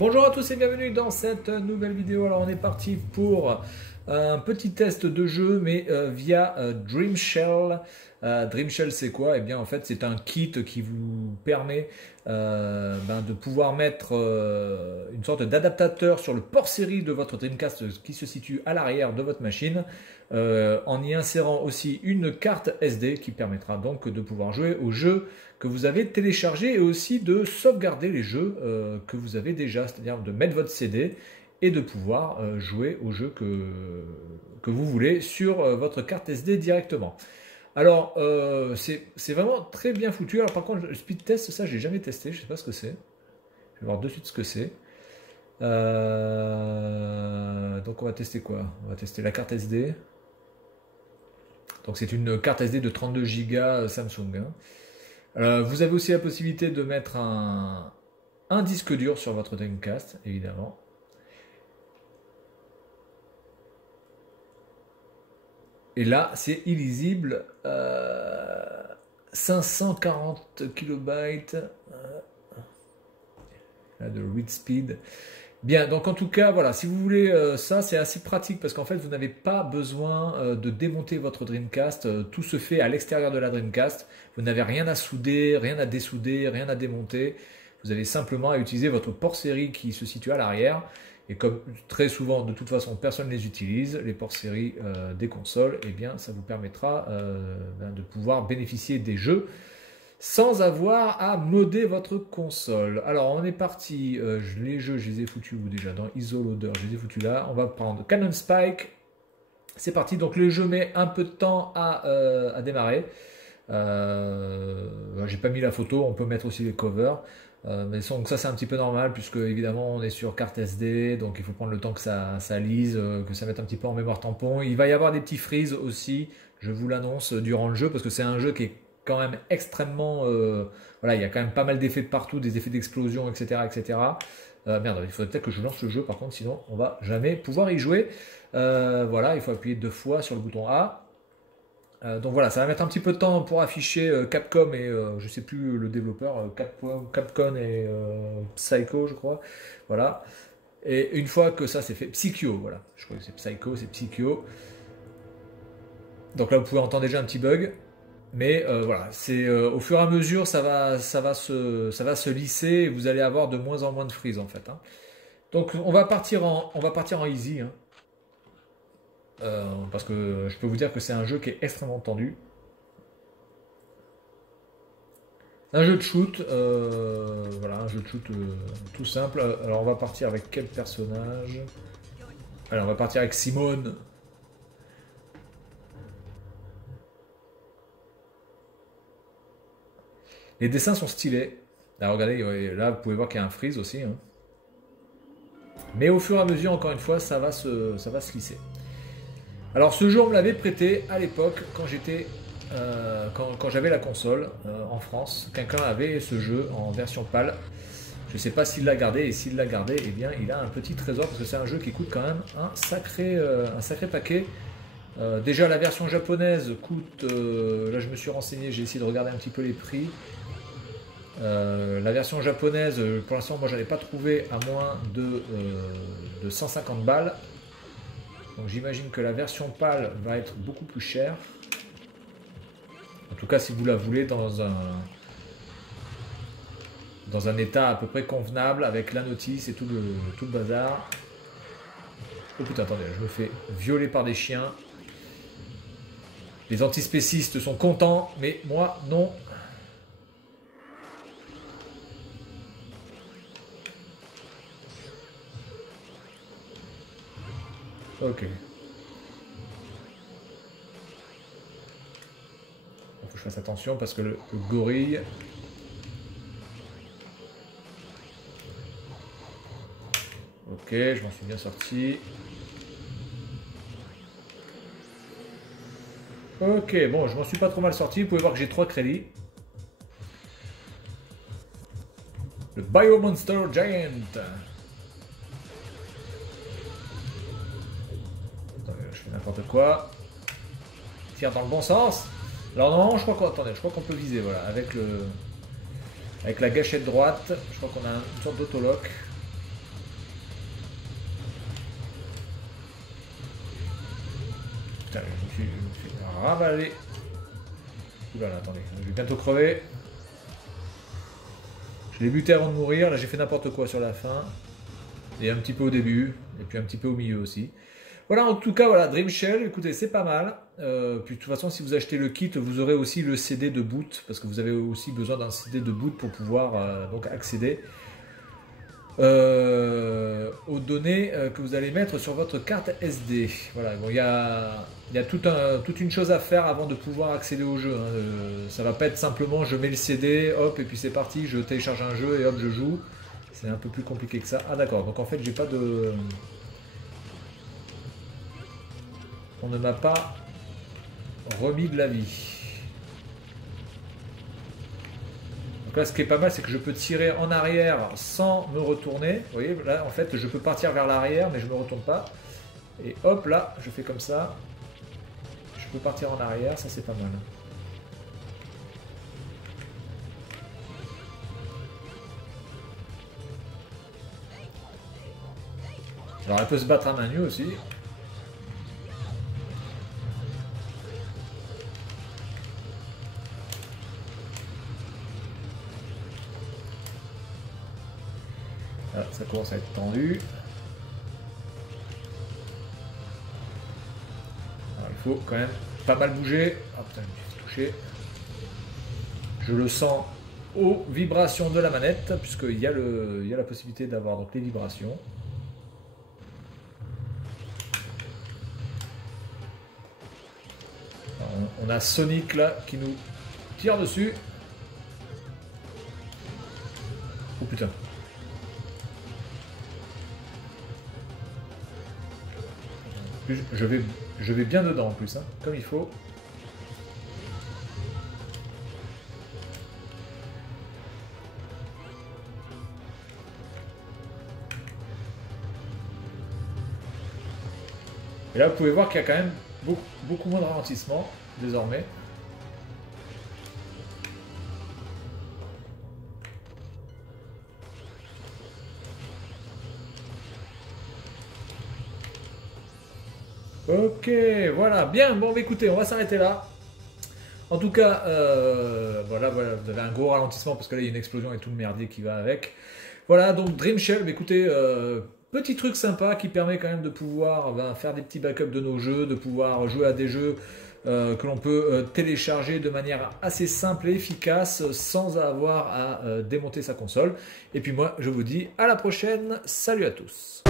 Bonjour à tous et bienvenue dans cette nouvelle vidéo. Alors on est parti pour un petit test de jeu mais via Dreamshell. Dreamshell c'est quoi? Eh bien en fait c'est un kit qui vous permet de pouvoir mettre une sorte d'adaptateur sur le port série de votre Dreamcast qui se situe à l'arrière de votre machine en y insérant aussi une carte SD qui permettra donc de pouvoir jouer aux jeux que vous avez téléchargés et aussi de sauvegarder les jeux que vous avez déjà, c'est-à-dire de mettre votre CD et de pouvoir jouer aux jeux que vous voulez sur votre carte SD directement. Alors, c'est vraiment très bien foutu. Alors par contre, le speed test, ça, je n'ai jamais testé. Je ne sais pas ce que c'est. Je vais voir de suite ce que c'est. Donc on va tester quoi? On va tester la carte SD. Donc c'est une carte SD de 32 Go Samsung. Vous avez aussi la possibilité de mettre un disque dur sur votre Dreamcast, évidemment. Et là, c'est illisible. 540 kilobytes de read speed. Bien, donc en tout cas, voilà, si vous voulez ça, c'est assez pratique parce qu'en fait, vous n'avez pas besoin de démonter votre Dreamcast. Tout se fait à l'extérieur de la Dreamcast. Vous n'avez rien à souder, rien à dessouder, rien à démonter. Vous avez simplement à utiliser votre port série qui se situe à l'arrière. Et comme très souvent, de toute façon, personne ne les utilise, les ports série des consoles, eh bien, ça vous permettra de pouvoir bénéficier des jeux sans avoir à modder votre console. Alors, on est parti. Les jeux, je les ai foutus où déjà? Dans IsoLoader, je les ai foutus là. On va prendre Cannon Spike. C'est parti. Donc, le jeu met un peu de temps à démarrer. J'ai pas mis la photo. On peut mettre aussi les covers. Mais donc ça c'est un petit peu normal puisque évidemment on est sur carte SD, donc il faut prendre le temps que ça lise, que ça mette un petit peu en mémoire tampon. Il va y avoir des petits freezes aussi, je vous l'annonce, durant le jeu parce que c'est un jeu qui est quand même extrêmement... voilà, il y a quand même pas mal d'effets de partout, des effets d'explosion, etc. etc. Merde, il faudrait peut-être que je lance le jeu par contre, sinon on va jamais pouvoir y jouer. Voilà, il faut appuyer 2 fois sur le bouton A. Donc voilà, ça va mettre un petit peu de temps pour afficher Capcom et je sais plus le développeur, Capcom et Psycho, je crois. Voilà. Et une fois que ça c'est fait, Psycho, voilà. Je crois que c'est Psycho, c'est Psycho. Donc là vous pouvez entendre déjà un petit bug, mais voilà, c'est au fur et à mesure ça va se lisser et vous allez avoir de moins en moins de freeze en fait. Hein. Donc on va partir en easy. Hein. Parce que je peux vous dire que c'est un jeu qui est extrêmement tendu. Un jeu de shoot, voilà, un jeu de shoot tout simple. Alors on va partir avec quel personnage? Alors on va partir avec Simone. Les dessins sont stylés. Là, regardez, là vous pouvez voir qu'il y a un freeze aussi. Hein. Mais au fur et à mesure, encore une fois, ça va se lisser. Alors ce jeu on me l'avait prêté à l'époque quand j'étais quand j'avais la console en France. Quelqu'un avait ce jeu en version PAL. Je ne sais pas s'il l'a gardé et s'il l'a gardé, eh bien il a un petit trésor parce que c'est un jeu qui coûte quand même un sacré paquet. Déjà la version japonaise coûte, là je me suis renseigné, j'ai essayé de regarder un petit peu les prix. La version japonaise, pour l'instant moi j'avais pas trouvé à moins de 150 balles. Donc j'imagine que la version PAL va être beaucoup plus chère. En tout cas si vous la voulez dans un état à peu près convenable avec la notice et tout le bazar. Oh putain attendez, je me fais violer par des chiens. Les antispécistes sont contents, mais moi non. Ok. Il faut que je fasse attention parce que le gorille... Ok, je m'en suis bien sorti. Ok, bon, je m'en suis pas trop mal sorti. Vous pouvez voir que j'ai 3 crédits. Le Biomonster Giant. N'importe quoi. Tire dans le bon sens. Alors non, je crois qu'on peut viser, voilà, avec la gâchette droite. Je crois qu'on a une sorte d'autolock. Putain, je me suis ravalé. Oula, attendez, je vais bientôt crever. Je l'ai buté avant de mourir, là j'ai fait n'importe quoi sur la fin. Et un petit peu au début, et puis un petit peu au milieu aussi. Voilà, en tout cas, voilà, Dream Shell, écoutez, c'est pas mal. Puis de toute façon, si vous achetez le kit, vous aurez aussi le CD de boot, parce que vous avez aussi besoin d'un CD de boot pour pouvoir donc accéder aux données que vous allez mettre sur votre carte SD. Voilà, bon, il y a toute une chose à faire avant de pouvoir accéder au jeu. Hein. Ça va pas être simplement je mets le CD, hop, et puis c'est parti, je télécharge un jeu et hop, je joue. C'est un peu plus compliqué que ça. Ah d'accord, donc en fait j'ai pas de... On ne m'a pas remis de la vie. Donc là ce qui est pas mal c'est que je peux tirer en arrière sans me retourner. Vous voyez là en fait je peux partir vers l'arrière mais je me retourne pas. Et hop là je fais comme ça. Je peux partir en arrière, ça c'est pas mal. Alors elle peut se battre à main nue aussi. Ah, ça commence à être tendu. Alors, il faut quand même pas mal bouger. Ah putain, je me suis touché. Je le sens aux vibrations de la manette, puisqu'il y a la possibilité d'avoir donc les vibrations. On a Sonic là qui nous tire dessus. Oh putain. Je vais bien dedans en plus, hein, comme il faut. Et là vous pouvez voir qu'il y a quand même beaucoup moins de ralentissement désormais. Ok, voilà, bien, bon écoutez, on va s'arrêter là. En tout cas, voilà, vous avez un gros ralentissement parce que là il y a une explosion et tout le merdier qui va avec. Voilà, donc Dream Shell, écoutez, petit truc sympa qui permet quand même de pouvoir faire des petits backups de nos jeux, de pouvoir jouer à des jeux que l'on peut télécharger de manière assez simple et efficace sans avoir à démonter sa console. Et puis moi, je vous dis à la prochaine, salut à tous.